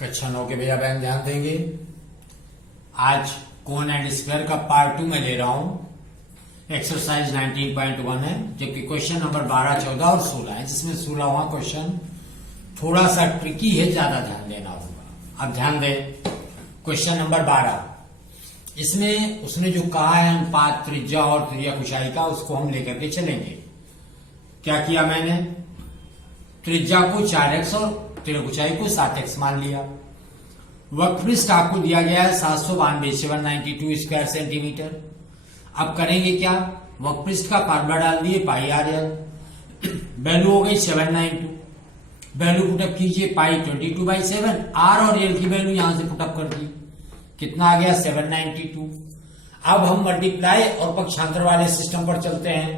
कक्षा 9 के भैया बहन ध्यान देंगे। आज कोन एंड स्क्वायर का पार्ट 2 में ले रहा हूं। एक्सरसाइज 19.1 है, जबकि क्वेश्चन नंबर 12, 14 और 16 है, जिसमें 16वां क्वेश्चन थोड़ा सा ट्रिकी है, ज्यादा ध्यान देना होगा। अब ध्यान दें, क्वेश्चन नंबर 12, इसमें उसने जो कहा है अनुपात त्रिज्या और त्रिज्या ऊंचाई का, उसको हम लेकर के चलेंगे। क्या किया मैंने, त्रिज्या को 4x और ऊंचाई को 7x मान लिया। वक्रपृष्ठ आपको दिया गया है 792 स्क्वायर सेंटीमीटर। अब करेंगे क्या, वक्रपृष्ठ का फार्मूला डाल दिए पाई आर एल, वैल्यू हो गई 792, वैल्यू पुटअप कीजिए पाई 22/7, आर और एल की वैल्यू यहां से पुटअप कर दी, कितना आ गया 792। अब हम मल्टीप्लाई और पक्षांतर वाले सिस्टम पर चलते हैं।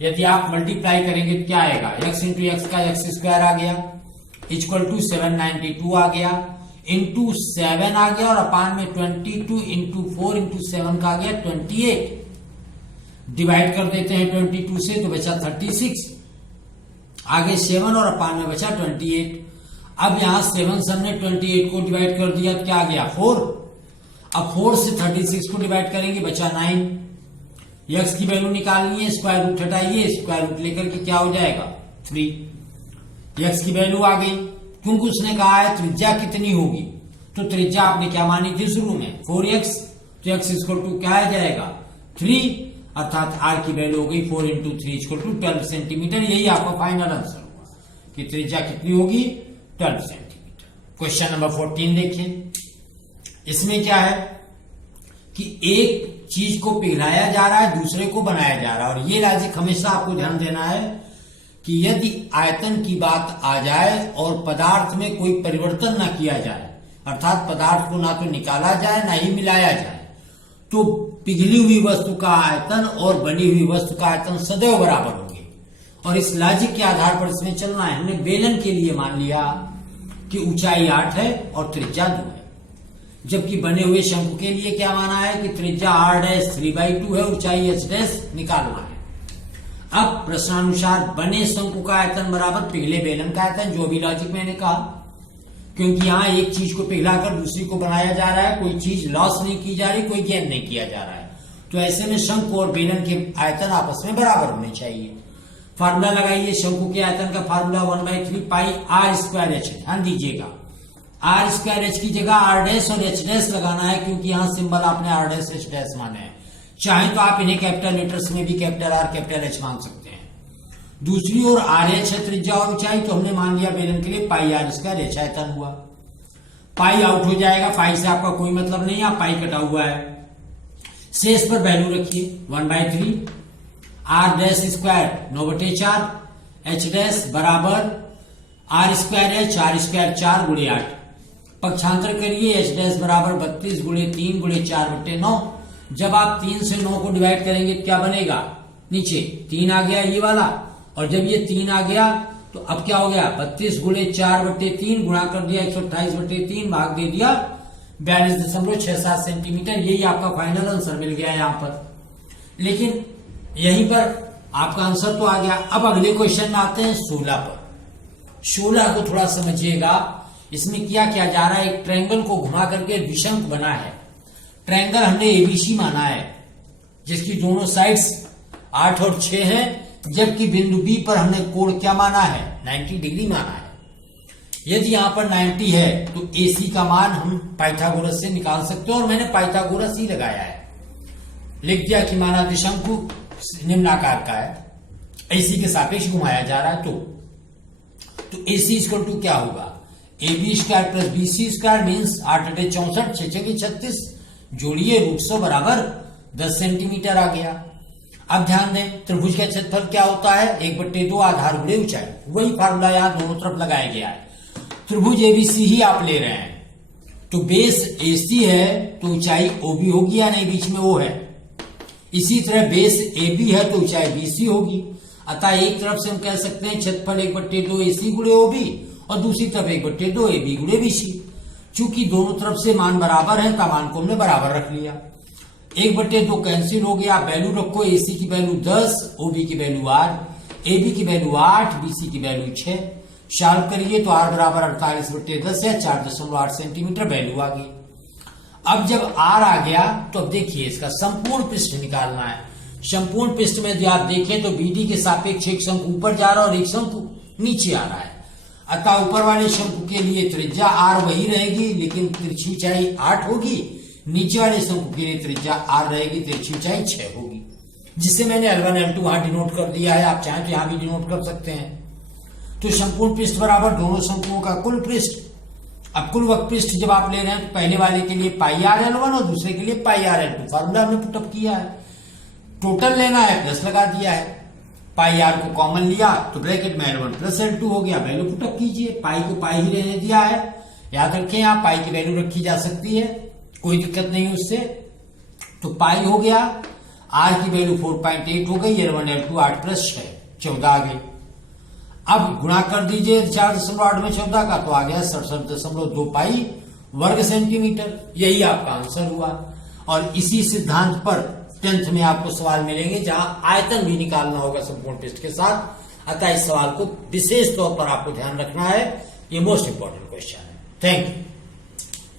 यदि आप मल्टीप्लाई करेंगे तो क्या आएगा, x इंटू एक्स का x स्क्वायर आ गया इक्वल टू 792 आ गया, इंटू 7 आ गया, और अपान में 22 इंटू 4 इंटू 7 का आ गया 28। डिवाइड कर देते हैं 22 से तो बचा 36, आगे 7 और अपान में बचा 28। अब यहां 7 से हमने 28 को डिवाइड कर दिया तो क्या आ गया 4। अब 4 से 36 को डिवाइड करेंगे बचा 9। x की वैल्यू निकालनी है, स्क्वायर रूट हटाइए, स्क्वायर रूट लेकर के क्या हो जाएगा 3। x की वैल्यू आ गई, क्योंकि उसने कहा है त्रिज्या कितनी होगी, तो त्रिज्या आपने क्या मानी थी शुरू में 4x, तो x इक्वल टू क्या आ जाएगा 3, अर्थात r की वैल्यू हो गई 4 इंटू 3 इक्वल टू 12 सेंटीमीटर। यही आपका फाइनल आंसर हुआ कि त्रिज्या कितनी होगी 12 सेंटीमीटर। क्वेश्चन नंबर 14 देखिए, इसमें क्या है कि एक चीज को पिघलाया जा रहा है, दूसरे को बनाया जा रहा है, और ये लॉजिक हमेशा आपको ध्यान देना है कि यदि आयतन की बात आ जाए और पदार्थ में कोई परिवर्तन ना किया जाए, अर्थात पदार्थ को ना तो निकाला जाए ना ही मिलाया जाए, तो पिघली हुई वस्तु का आयतन और बनी हुई वस्तु का आयतन सदैव बराबर होंगे। और इस लॉजिक के आधार पर इसमें चलना है। हमने बेलन के लिए मान लिया कि ऊंचाई 8 है और त्रिज्या 2 है, जबकि बने हुए शंकु के लिए क्या माना है कि त्रिज्या r' 3/2 है, ऊंचाई h' निकालना है। अब प्रश्नानुसार बने शंकु का आयतन बराबर पिघले बेलन का आयतन, जो भी लॉजिक मैंने कहा, क्योंकि यहां एक चीज को पिघलाकर दूसरी को बनाया जा रहा है, कोई चीज लॉस नहीं की जा रही, कोई गेन नहीं किया जा रहा है, तो ऐसे में शंकु और बेलन के आयतन आपस में बराबर होने चाहिए। फार्मूला लगाइए, शंकु के आयतन का फार्मूला 1/3 पाई r स्क्वायर h। ध्यान दीजिएगा, r स्क्वायर h की जगह r' और h' लगाना है, क्योंकि यहां सिंबल आपने r' h' माने हैं। चाहे तो आप इन्हें कैपिटल लेटर्स में भी कैपिटल R कैपिटल H मान सकते हैं। दूसरी ओर RH है त्रिज्या और ऊंचाई, तो हमने मान लिया बेलन के लिए पाई r स्क्वायर h आयतन हुआ। पाई आउट हो जाएगा, पाई से आपका कोई मतलब नहीं है, पाई कटा हुआ है। शेष पर वैल्यू रखिए 1/3 r' स्क्वायर 9/4 h' बराबर r square h, r square 4 गुणे 8। पक्षांतर करिए, h' बराबर 32 गुणे 3 गुणे 4/9। जब आप 3 से 9 को डिवाइड करेंगे तो क्या बनेगा, नीचे 3 आ गया ये वाला, और जब ये 3 आ गया तो अब क्या हो गया 32 गुणे 4/3 गुणा कर दिया 128/3, भाग दे दिया 42.67 सेंटीमीटर। यही आपका फाइनल आंसर मिल गया यहाँ पर। लेकिन यहीं पर आपका आंसर तो आ गया। अब अगले क्वेश्चन में आते हैं 16 पर। 16 को थोड़ा समझिएगा, इसमें क्या किया जा रहा है, एक ट्रायंगल को घुमा करके विषम बना है। ट्रायंगल हमने एबीसी माना है, जिसकी दोनों साइड्स 8 और 6 हैं, जबकि बिंदु बी पर हमने कोण क्या माना है 90 डिग्री माना है। यदि यहां पर 90 है तो AC का मान हम पाइथागोरस से निकाल सकते हैं, और मैंने पाइथागोरस ही लगाया है। लिख दिया कि माना दिशंकु निम्नाकार का है, AC के सापेक्ष घुमाया जा रहा है, तो AC इक्वल टू क्या होगा, AB square plus BC square means 8 × 64 6 × 36, जोड़िए √100 बराबर 10 सेंटीमीटर आ गया। अब ध्यान दें, त्रिभुज का क्षेत्रफल क्या होता है 1/2 आधार गुणे ऊंचाई। वही फार्मूला यहां दोनों तरफ लगाया गया है। त्रिभुज ABC ही आप ले रहे हैं, तो बेस AC है तो ऊंचाई OB होगी या नहीं, बीच में O है। इसी तरह बेस AB है तो ऊंचाई BC होगी। अतः एक तरफ से हम कह सकते हैं क्षेत्रफल 1/2 AC गुणे OB, और दूसरी तरफ 1/2 AB गुणे BC। चूंकि दोनों तरफ से मान बराबर है, तो मान को हमने बराबर रख लिया। 1/2 कैंसिल हो गया, वैल्यू रखो, AC की वैल्यू 10, OB की वैल्यू 8, AB की वैल्यू 8, BC की वैल्यू 6। सॉल्व करिए तो r बराबर 48/10 या 4.8 सेंटीमीटर वैल्यू आ गई। अब जब r आ गया तो अब देखिए इसका संपूर्ण पृष्ठ निकालना है। संपूर्ण पृष्ठ में जो आप देखें तो BD के सापेक्ष एक शंकु ऊपर जा रहा है और एक शंकु नीचे आ रहा है। अतः ऊपर वाले शंकु के लिए त्रिज्या r वही रहेगी लेकिन तिरछी ऊंचाई 8 होगी। नीचे वाले शंकु के लिए त्रिज्या r रहेगी, तिरछी ऊंचाई 6 होगी, जिसे मैंने L1 L2 वहां डिनोट कर दिया है। आप चाहें तो यहां भी डिनोट कर सकते हैं। तो संपूर्ण पृष्ठ बराबर दोनों शंकुओं का कुल पृष्ठ। अब कुल वक्र जब आप ले रहे हैं तो पहले वाले के लिए पाई आर L1 और दूसरे के लिए पाई आर L2 फार्मूला हमने पुटअप किया है। टोटल लेना है, प्लस लगा दिया है। पाई आर को कॉमन लिया तो ब्रैकेट में L1 प्लस L2 हो गया। वैल्यू पुटअप कीजिए, पाई को पाई ही रहने दिया है। याद रखें यहाँ पाई की वैल्यू रखी जा सकती है, कोई दिक्कत नहीं उससे। तो पाई हो गया, आर की वैल्यू 4.8 हो गई, L1 L2 8 प्लस 6 14 आ गई। अब गुणा कर दीजिए 4.8 में 14 का तो आ गया 67.2 पाई वर्ग सेंटीमीटर। यही आपका आंसर हुआ। और इसी सिद्धांत पर 10th में आपको सवाल मिलेंगे जहां आयतन भी निकालना होगा संपूर्ण पृष्ठ के साथ। अतः इस सवाल को विशेष तौर पर आपको ध्यान रखना है, ये मोस्ट इंपॉर्टेंट क्वेश्चन है। Thank you.